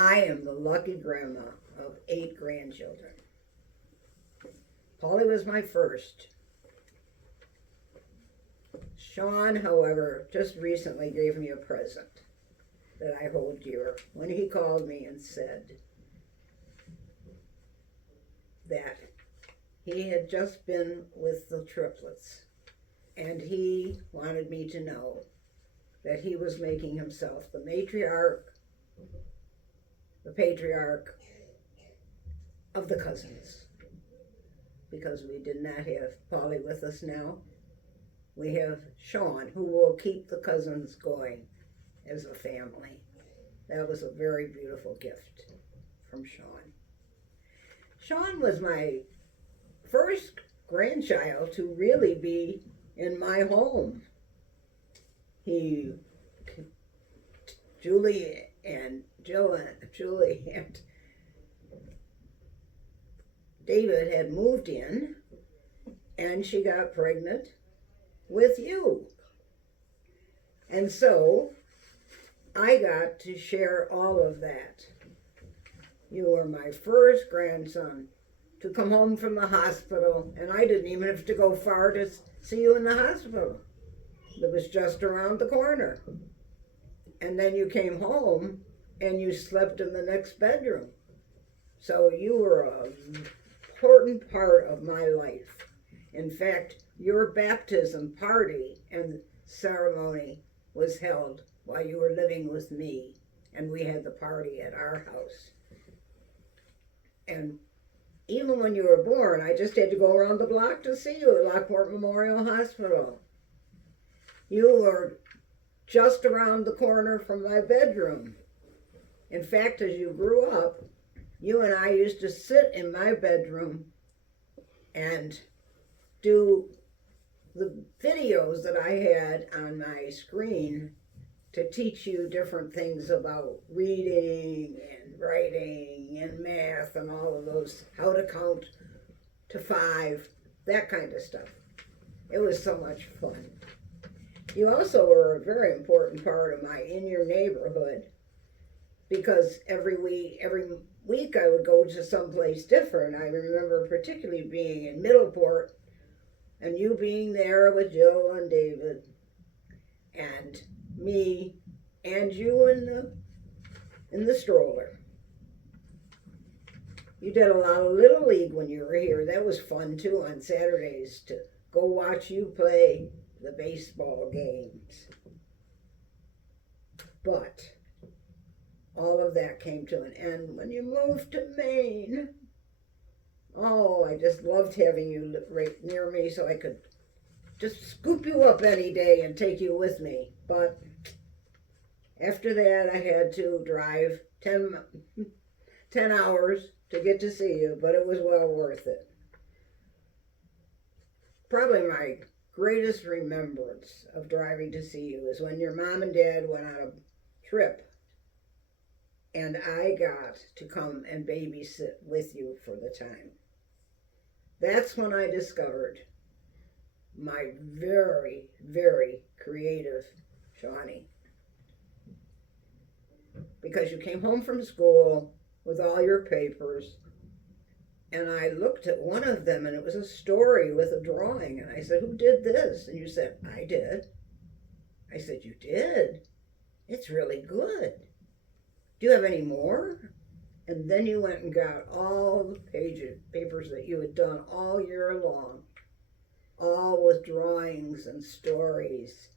I am the lucky grandma of 8 grandchildren. Polly was my first. Sean, however, just recently gave me a present that I hold dear when he called me and said that he had just been with the triplets and he wanted me to know that he was making himself the matriarch, the patriarch of the cousins. Because we did not have Polly with us now, we have Sean, who will keep the cousins going as a family. That was a very beautiful gift from Sean. Sean was my first grandchild to really be in my home. Julie and David had moved in, and she got pregnant with you. And so I got to share all of that. You were my first grandson to come home from the hospital, and I didn't even have to go far to see you in the hospital. It was just around the corner. And then you came home and you slept in the next bedroom. So you were an important part of my life. In fact, your baptism party and ceremony was held while you were living with me, and we had the party at our house. And even when you were born, I just had to go around the block to see you at Lockport Memorial Hospital. You were just around the corner from my bedroom. In fact, as you grew up, you and I used to sit in my bedroom and do the videos that I had on my screen to teach you different things about reading and writing and math and all of those, how to count to 5, that kind of stuff. It was so much fun. You also were a very important part of my In Your Neighborhood, because every week I would go to someplace different. I remember particularly being in Middleport and you being there with Jill and David and me and you in the stroller. You did a lot of Little League when you were here. That was fun too, on Saturdays to go watch you play the baseball games. But all of that came to an end when you moved to Maine. Oh, I just loved having you right near me so I could just scoop you up any day and take you with me. But after that, I had to drive 10 hours to get to see you, but it was well worth it. Probably my greatest remembrance of driving to see you is when your mom and dad went on a trip and I got to come and babysit with you for the time. That's when I discovered my very, very creative Shawnee. Because you came home from school with all your papers, and I looked at one of them and it was a story with a drawing, and I said, "Who did this?" And you said, "I did." I said, "You did? It's really good. Do you have any more?" And then you went and got all the papers that you had done all year long, all with drawings and stories.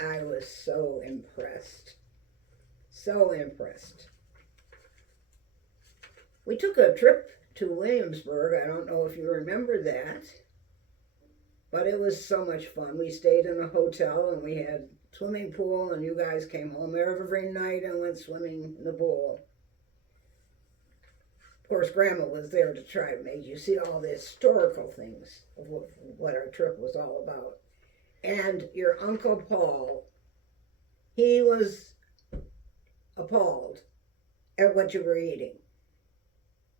I was so impressed. So impressed. We took a trip to Williamsburg. I don't know if you remember that, but it was so much fun. We stayed in a hotel and we had a swimming pool, and you guys came home every night and went swimming in the pool. Of course, Grandma was there to try to make you see all the historical things of what our trip was all about. And your Uncle Paul, he was appalled at what you were eating,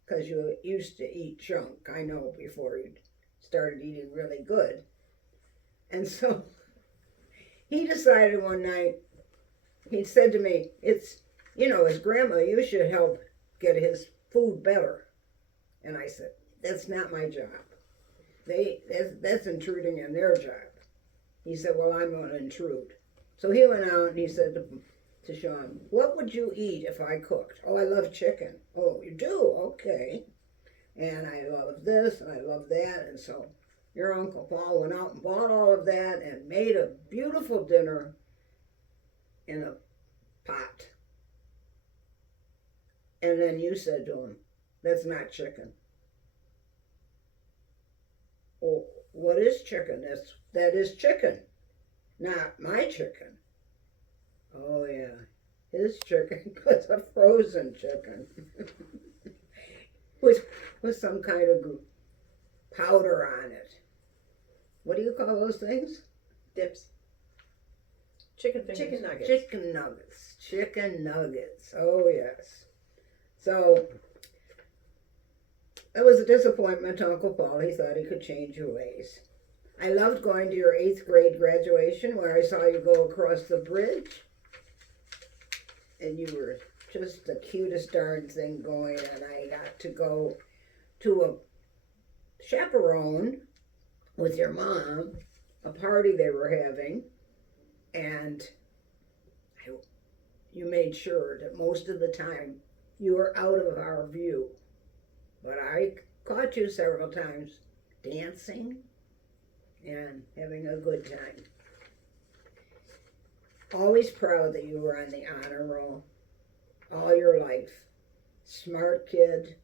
because you used to eat junk, I know, before you started eating really good. And so he decided one night, he said to me, it's his grandma, you should help get his food better. And I said, that's not my job. That's intruding in their job. He said, well, I'm going to intrude. So he went out and he said to Sean, what would you eat if I cooked? Oh, I love chicken. Oh, you do? Okay. And I love this and I love that. And so your Uncle Paul went out and bought all of that and made a beautiful dinner in a pot. And then you said to him, that's not chicken. Oh, what is chicken? That is chicken, not my chicken. Oh yeah, his chicken was a frozen chicken with some kind of powder on it. What do you call those things? Dips. Chicken fingers. Chicken nuggets. Chicken nuggets. Chicken nuggets. Oh yes. So it was a disappointment to Uncle Paul. He thought he could change your ways. I loved going to your 8th grade graduation where I saw you go across the bridge. And you were just the cutest darn thing going. And I got to go to a chaperone with your mom, a party they were having. And you made sure that most of the time you were out of our view. But I caught you several times dancing and having a good time. Always proud that you were on the honor roll all your life. Smart kid.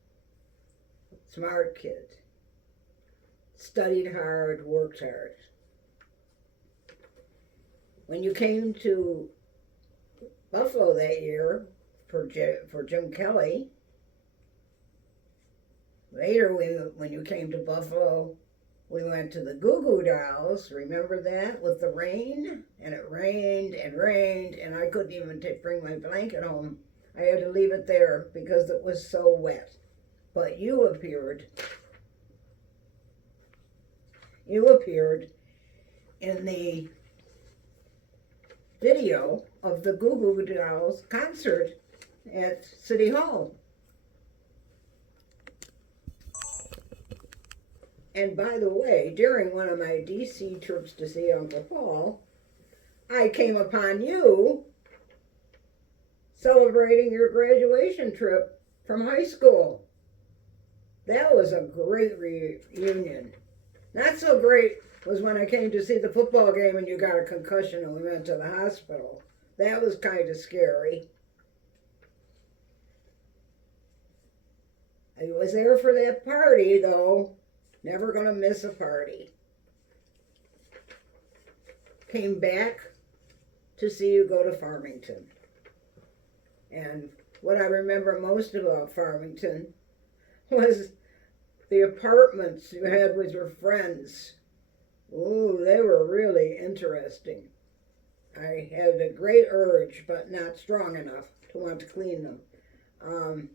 Studied hard, worked hard. When you came to Buffalo that year for Jim Kelly, later, when you came to Buffalo, we went to the Goo Goo Dolls. Remember that? With the rain? And it rained and rained, and I couldn't even bring my blanket home. I had to leave it there because it was so wet. But you appeared in the video of the Goo Goo Dolls concert at City Hall. And by the way, during one of my DC trips to see Uncle Paul, I came upon you celebrating your graduation trip from high school. That was a great reunion. Not so great was when I came to see the football game and you got a concussion and we went to the hospital. That was kind of scary. I was there for that party, though. Never gonna miss a party. Came back to see you go to Farmington. And what I remember most about Farmington was the apartments you had with your friends. Ooh, they were really interesting. I had a great urge, but not strong enough to want to clean them.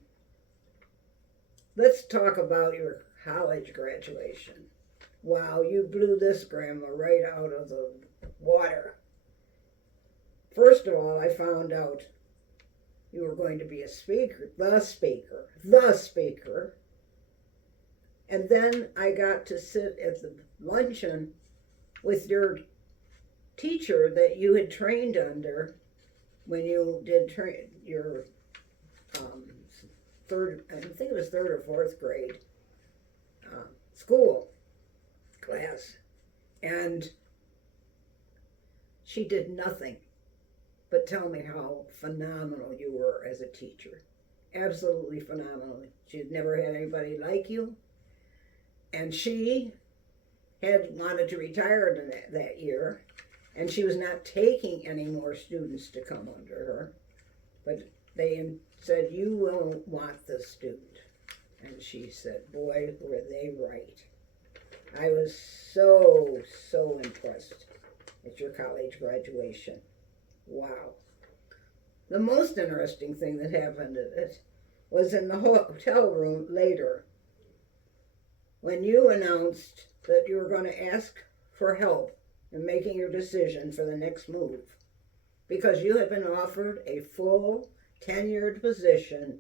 Let's talk about your college graduation. Wow, you blew this grandma right out of the water. First of all, I found out you were going to be a speaker, the speaker. And then I got to sit at the luncheon with your teacher that you had trained under when you did your third, I think it was 3rd or 4th grade school class. And she did nothing but tell me how phenomenal you were as a teacher. Absolutely phenomenal. She had never had anybody like you. And she had wanted to retire that year, and she was not taking any more students to come under her. But they said, you will want this student. And she said, boy, were they right. I was so impressed at your college graduation. Wow. The most interesting thing that happened at it was in the hotel room later, when you announced that you were going to ask for help in making your decision for the next move, because you had been offered a full tenured position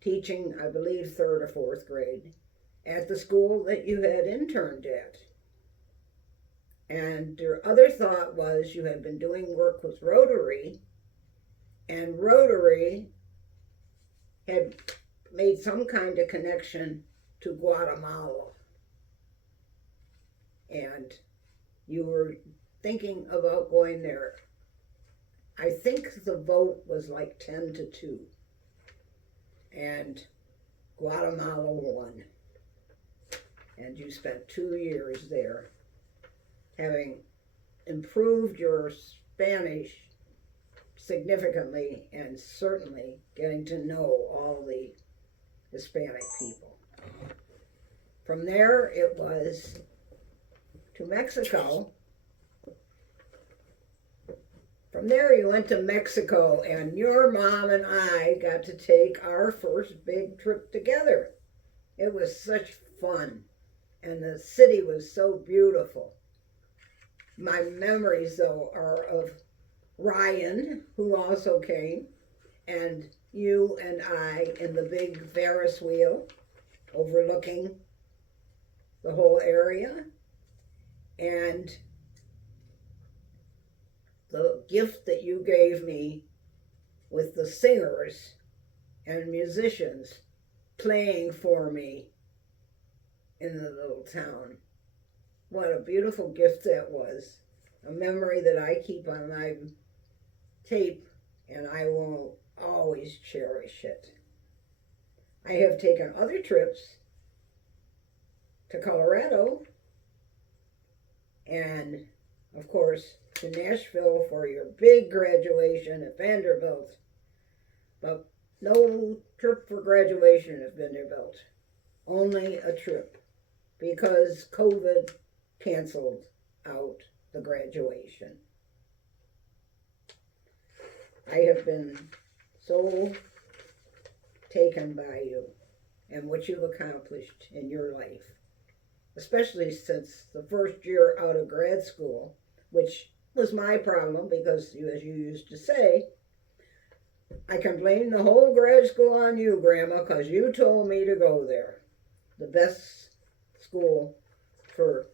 teaching, I believe, third or fourth grade at the school that you had interned at. And your other thought was you had been doing work with Rotary, and Rotary had made some kind of connection to Guatemala. And you were thinking about going there. I think the vote was like 10-2. And Guatemala won. And you spent 2 years there, having improved your Spanish significantly and certainly getting to know all the Hispanic people. From there, it was to Mexico. From there, you went to Mexico, and your mom and I got to take our first big trip together. It was such fun, and the city was so beautiful. My memories, though, are of Ryan, who also came, and you and I in the big Ferris wheel overlooking the whole area, and the gift that you gave me with the singers and musicians playing for me in the little town. What a beautiful gift that was. A memory that I keep on my tape, and I will always cherish it. I have taken other trips to Colorado and, of course, to Nashville for your big graduation at Vanderbilt. But no trip for graduation at Vanderbilt. Only a trip because COVID canceled out the graduation. I have been so taken by you and what you've accomplished in your life, especially since the first year out of grad school, which was my problem because, as you used to say, I can blame the whole grad school on you, Grandma, because you told me to go there. The best school for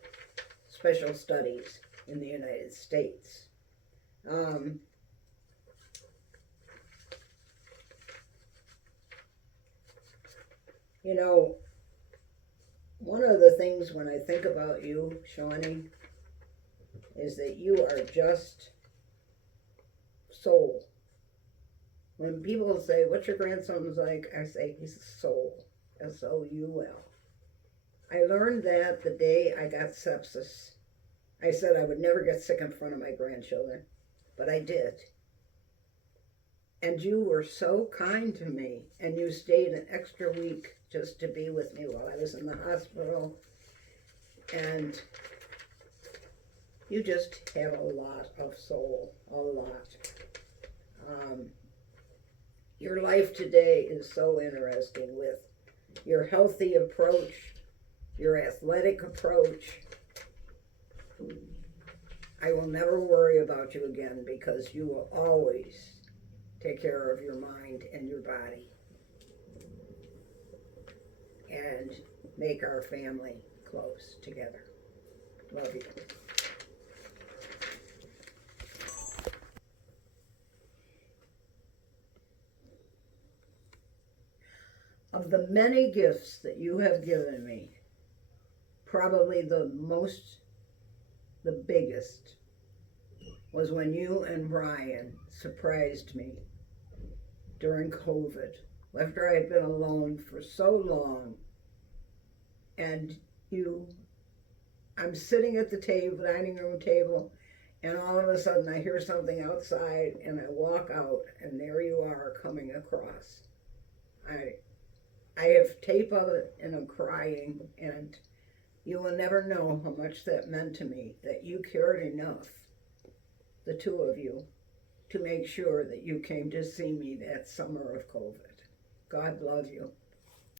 special studies in the United States. You know, one of the things when I think about you, Shawnee, is that you are just soul. When people say, what's your grandson's like? I say, he's a soul. S-O-U-L. I learned that the day I got sepsis. I said I would never get sick in front of my grandchildren, but I did. And you were so kind to me, and you stayed an extra week just to be with me while I was in the hospital. And you just have a lot of soul, a lot. Your life today is so interesting with your healthy approach, your athletic approach. I will never worry about you again because you will always take care of your mind and your body and make our family close together. Love you. Of the many gifts that you have given me, probably the biggest was when you and Brian surprised me during COVID, after I had been alone for so long. And I'm sitting at the dining room table, and all of a sudden I hear something outside, and I walk out, and there you are coming across. I have tape of it, and I'm crying, and you will never know how much that meant to me, that you cared enough, the two of you, to make sure that you came to see me that summer of COVID. God love you.